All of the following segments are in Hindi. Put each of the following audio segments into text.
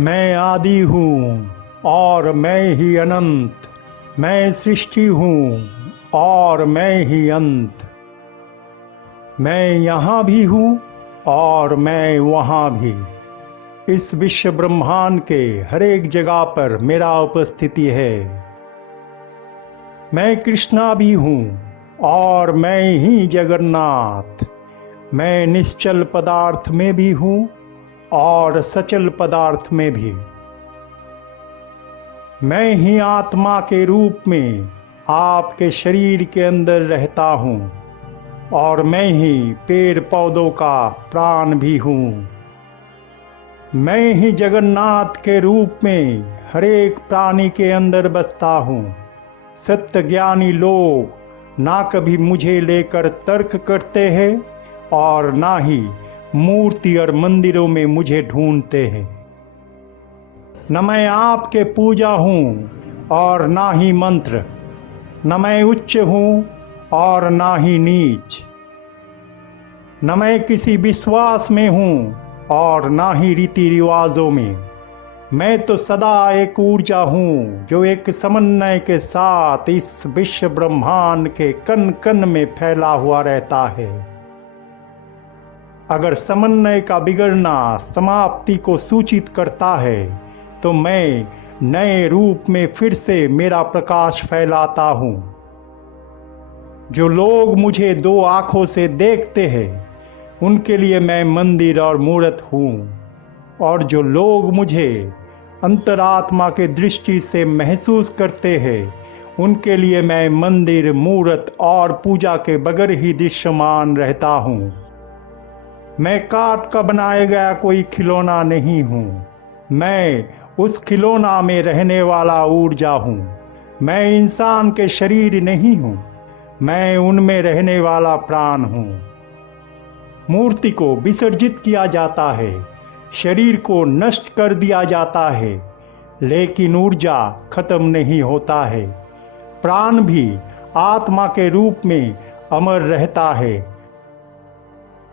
मैं आदि हूँ और मैं ही अनंत। मैं सृष्टि हूँ और मैं ही अंत। मैं यहाँ भी हूँ और मैं वहाँ भी। इस विश्व ब्रह्मांड के हर एक जगह पर मेरा उपस्थिति है। मैं कृष्णा भी हूँ और मैं ही जगन्नाथ। मैं निश्चल पदार्थ में भी हूँ और सचल पदार्थ में भी। मैं ही आत्मा के रूप में आपके शरीर के अंदर रहता हूँ और मैं ही पेड़ पौधों का प्राण भी हूँ। मैं ही जगन्नाथ के रूप में हर एक प्राणी के अंदर बसता हूँ। सत्य ज्ञानी लोग ना कभी मुझे लेकर तर्क करते हैं और ना ही मूर्ति और मंदिरों में मुझे ढूंढते हैं। न मैं आपके पूजा हूँ और ना ही मंत्र। न मैं उच्च हूँ और ना ही नीच। न मैं किसी विश्वास में हूँ और ना ही रीति रिवाजों में। मैं तो सदा एक ऊर्जा हूँ जो एक समन्वय के साथ इस विश्व ब्रह्मांड के कण कण में फैला हुआ रहता है। अगर समन्वय का बिगड़ना समाप्ति को सूचित करता है तो मैं नए रूप में फिर से मेरा प्रकाश फैलाता हूँ। जो लोग मुझे दो आँखों से देखते हैं उनके लिए मैं मंदिर और मूर्त हूँ, और जो लोग मुझे अंतरात्मा के दृष्टि से महसूस करते हैं उनके लिए मैं मंदिर, मूर्त और पूजा के बगैर ही दृश्यमान रहता हूँ। मैं काठ का बनाया गया कोई खिलौना नहीं हूँ। मैं उस खिलौना में रहने वाला ऊर्जा हूँ। मैं इंसान के शरीर नहीं हूँ। मैं उनमें रहने वाला प्राण हूँ। मूर्ति को विसर्जित किया जाता है, शरीर को नष्ट कर दिया जाता है, लेकिन ऊर्जा खत्म नहीं होता है। प्राण भी आत्मा के रूप में अमर रहता है।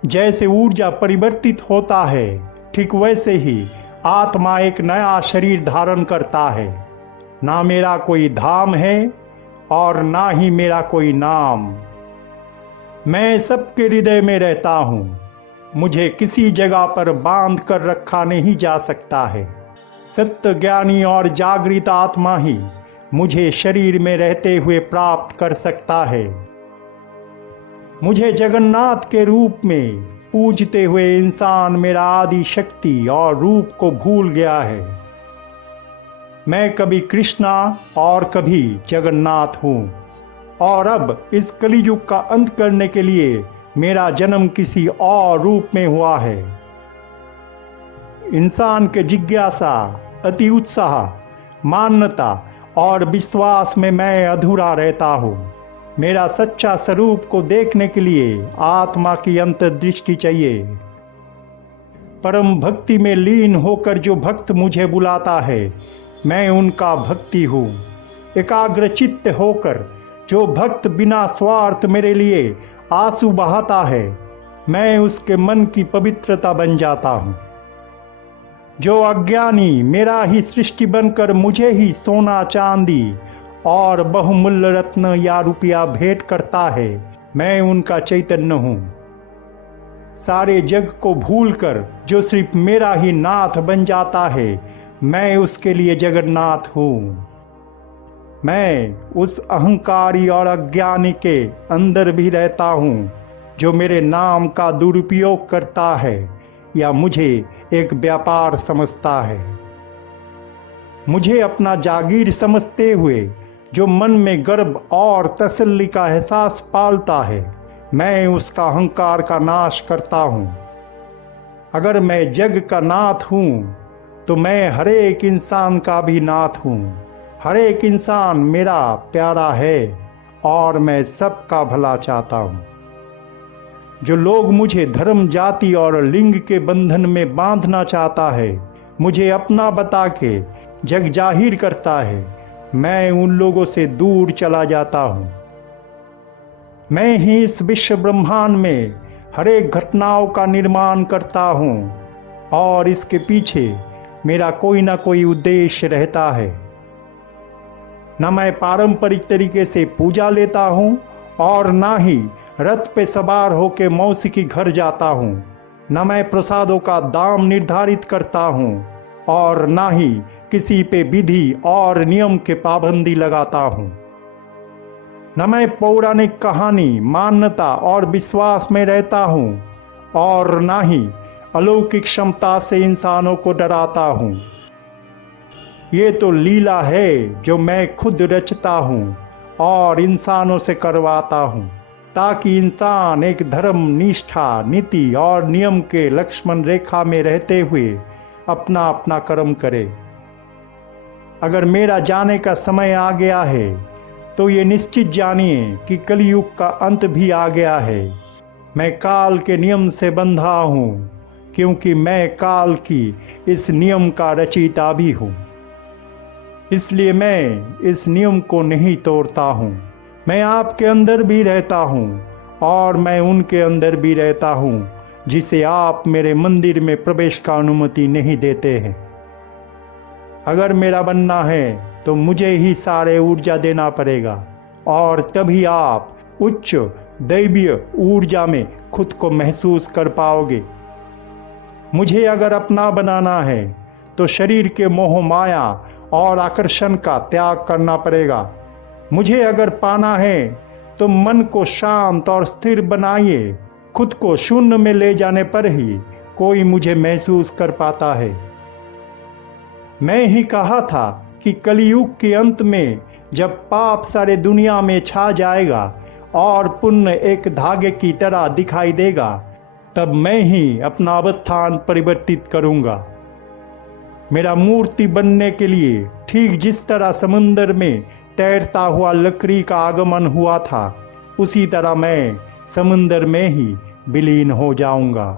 जैसे ऊर्जा परिवर्तित होता है ठीक वैसे ही आत्मा एक नया शरीर धारण करता है। ना मेरा कोई धाम है और ना ही मेरा कोई नाम। मैं सबके हृदय में रहता हूँ। मुझे किसी जगह पर बांध कर रखा नहीं जा सकता है। सत्य ज्ञानी और जागृत आत्मा ही मुझे शरीर में रहते हुए प्राप्त कर सकता है। मुझे जगन्नाथ के रूप में पूजते हुए इंसान मेरा आदि शक्ति और रूप को भूल गया है। मैं कभी कृष्णा और कभी जगन्नाथ हूँ, और अब इस कलियुग का अंत करने के लिए मेरा जन्म किसी और रूप में हुआ है। इंसान के जिज्ञासा, अति उत्साह, मान्यता और विश्वास में मैं अधूरा रहता हूँ। मेरा सच्चा स्वरूप को देखने के लिए आत्मा की अंतर्दृष्टि चाहिए। परम भक्ति में लीन होकर जो भक्त मुझे बुलाता है मैं उनका भक्ति हूँ। एकाग्रचित्त होकर जो भक्त बिना स्वार्थ मेरे लिए आंसू बहाता है मैं उसके मन की पवित्रता बन जाता हूँ। जो अज्ञानी मेरा ही सृष्टि बनकर मुझे ही सोना चांदी और बहुमूल्य रत्न या रुपया भेंट करता है मैं उनका चैतन्य हूँ। सारे जग को भूलकर जो सिर्फ मेरा ही नाथ बन जाता है मैं उसके लिए जगन्नाथ हूँ। मैं उस अहंकारी और अज्ञानी के अंदर भी रहता हूँ जो मेरे नाम का दुरुपयोग करता है या मुझे एक व्यापार समझता है। मुझे अपना जागीर समझते हुए जो मन में गर्व और तसल्ली का एहसास पालता है मैं उसका अहंकार का नाश करता हूँ। अगर मैं जग का नाथ हूँ तो मैं हर एक इंसान का भी नाथ हूँ। हर एक इंसान मेरा प्यारा है और मैं सबका भला चाहता हूँ। जो लोग मुझे धर्म, जाति और लिंग के बंधन में बांधना चाहता है, मुझे अपना बता के जग जाहिर करता है, मैं उन लोगों से दूर चला जाता हूँ। मैं ही इस विश्व ब्रह्मांड में हर एक घटनाओं का निर्माण करता हूँ और इसके पीछे मेरा कोई ना कोई उद्देश्य रहता है। न मैं पारंपरिक तरीके से पूजा लेता हूँ और ना ही रथ पे सवार होकर मौसी के घर जाता हूँ। न मैं प्रसादों का दाम निर्धारित करता हूँ और ना ही किसी पे विधि और नियम के पाबंदी लगाता हूँ। न मैं पौराणिक कहानी, मान्यता और विश्वास में रहता हूँ और ना ही अलौकिक क्षमता से इंसानों को डराता हूँ। ये तो लीला है जो मैं खुद रचता हूँ और इंसानों से करवाता हूँ, ताकि इंसान एक धर्म, निष्ठा, नीति और नियम के लक्ष्मण रेखा में रहते हुए अपना अपना कर्म करे। अगर मेरा जाने का समय आ गया है तो ये निश्चित जानिए कि कलयुग का अंत भी आ गया है। मैं काल के नियम से बंधा हूँ, क्योंकि मैं काल की इस नियम का रचयिता भी हूँ। इसलिए मैं इस नियम को नहीं तोड़ता हूँ। मैं आपके अंदर भी रहता हूँ और मैं उनके अंदर भी रहता हूँ, जिसे आप मेरे मंदिर में प्रवेश का अनुमति नहीं देते हैं। अगर मेरा बनना है तो मुझे ही सारे ऊर्जा देना पड़ेगा और तभी आप उच्च दैवीय ऊर्जा में खुद को महसूस कर पाओगे। मुझे अगर अपना बनाना है तो शरीर के मोह, माया और आकर्षण का त्याग करना पड़ेगा। मुझे अगर पाना है तो मन को शांत और स्थिर बनाइए। खुद को शून्य में ले जाने पर ही कोई मुझे महसूस कर पाता है। मैं ही कहा था कि कलयुग के अंत में जब पाप सारे दुनिया में छा जाएगा और पुण्य एक धागे की तरह दिखाई देगा, तब मैं ही अपना अवस्थान परिवर्तित करूंगा। मेरा मूर्ति बनने के लिए ठीक जिस तरह समुद्र में तैरता हुआ लकड़ी का आगमन हुआ था, उसी तरह मैं समुद्र में ही विलीन हो जाऊंगा।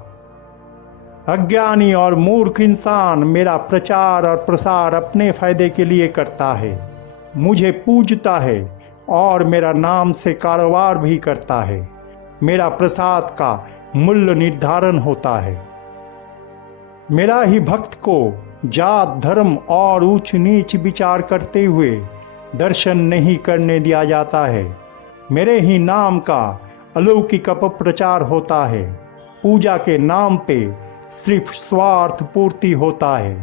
अज्ञानी और मूर्ख इंसान मेरा प्रचार और प्रसार अपने फायदे के लिए करता है, मुझे पूजता है और मेरा नाम से कारोबार भी करता है। मेरा प्रसाद का मूल्य निर्धारण होता है। मेरा ही भक्त को जात, धर्म और ऊंच नीच विचार करते हुए दर्शन नहीं करने दिया जाता है। मेरे ही नाम का अलौकिक अपप्रचार होता है। पूजा के नाम पे सिर्फ स्वार्थ पूर्ति होता है।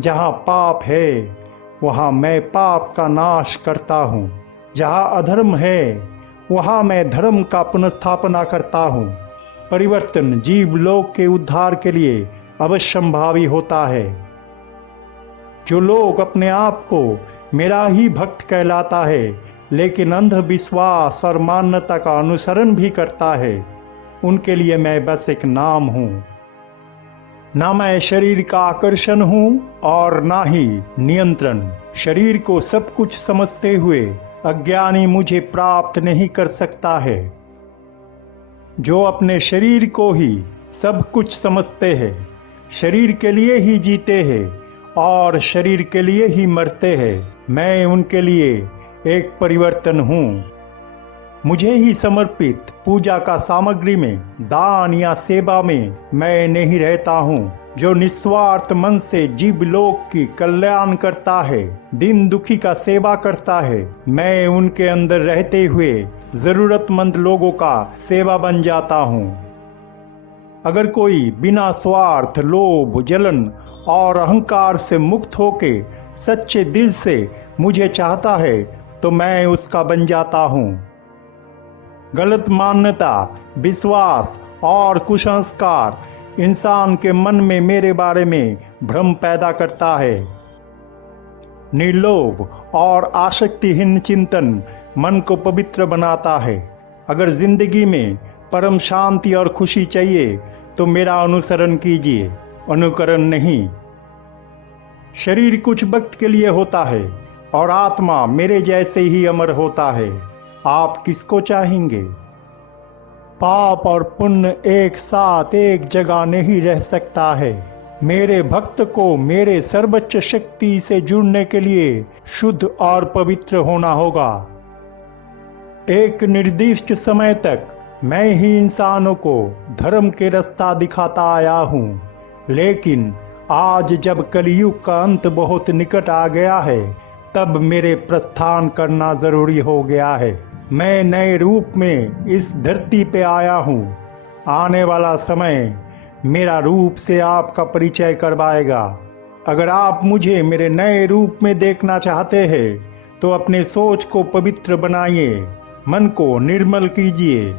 जहाँ पाप है वहाँ मैं पाप का नाश करता हूँ। जहाँ अधर्म है वहाँ मैं धर्म का पुनर्स्थापना करता हूँ। परिवर्तन जीव लोक के उद्धार के लिए अवश्यंभावी होता है। जो लोग अपने आप को मेरा ही भक्त कहलाता है लेकिन अंधविश्वास और मान्यता का अनुसरण भी करता है, उनके लिए मैं बस एक नाम हूँ। ना मैं शरीर का आकर्षण हूँ और ना ही नियंत्रण। शरीर को सब कुछ समझते हुए अज्ञानी मुझे प्राप्त नहीं कर सकता है। जो अपने शरीर को ही सब कुछ समझते हैं, शरीर के लिए ही जीते हैं और शरीर के लिए ही मरते हैं, मैं उनके लिए एक परिवर्तन हूँ। मुझे ही समर्पित पूजा का सामग्री में, दान या सेवा में मैं नहीं रहता हूँ। जो निस्वार्थ मन से जीव लोक की कल्याण करता है, दिन दुखी का सेवा करता है, मैं उनके अंदर रहते हुए जरूरतमंद लोगों का सेवा बन जाता हूँ। अगर कोई बिना स्वार्थ, लोभ, जलन और अहंकार से मुक्त होके सच्चे दिल से मुझे चाहता है तो मैं उसका बन जाता हूँ। गलत मान्यता, विश्वास और कुसंस्कार इंसान के मन में मेरे बारे में भ्रम पैदा करता है। निर्लोभ और आसक्तिहीन चिंतन मन को पवित्र बनाता है। अगर जिंदगी में परम शांति और खुशी चाहिए तो मेरा अनुसरण कीजिए, अनुकरण नहीं। शरीर कुछ वक्त के लिए होता है और आत्मा मेरे जैसे ही अमर होता है। आप किसको चाहेंगे? पाप और पुण्य एक साथ एक जगह नहीं रह सकता है। मेरे भक्त को मेरे सर्वोच्च शक्ति से जुड़ने के लिए शुद्ध और पवित्र होना होगा। एक निर्दिष्ट समय तक मैं ही इंसानों को धर्म के रास्ता दिखाता आया हूँ, लेकिन आज जब कलयुग का अंत बहुत निकट आ गया है, तब मेरे प्रस्थान करना जरूरी हो गया है। मैं नए रूप में इस धरती पे आया हूँ। आने वाला समय मेरा रूप से आपका परिचय करवाएगा। अगर आप मुझे मेरे नए रूप में देखना चाहते हैं तो अपने सोच को पवित्र बनाइए, मन को निर्मल कीजिए,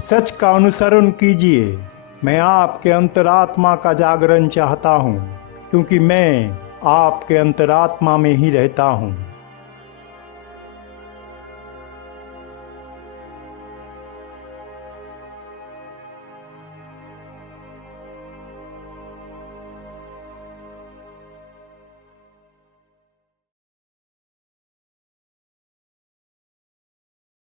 सच का अनुसरण कीजिए। मैं आपके अंतरात्मा का जागरण चाहता हूँ, क्योंकि मैं आपके अंतरात्मा में ही रहता हूँ।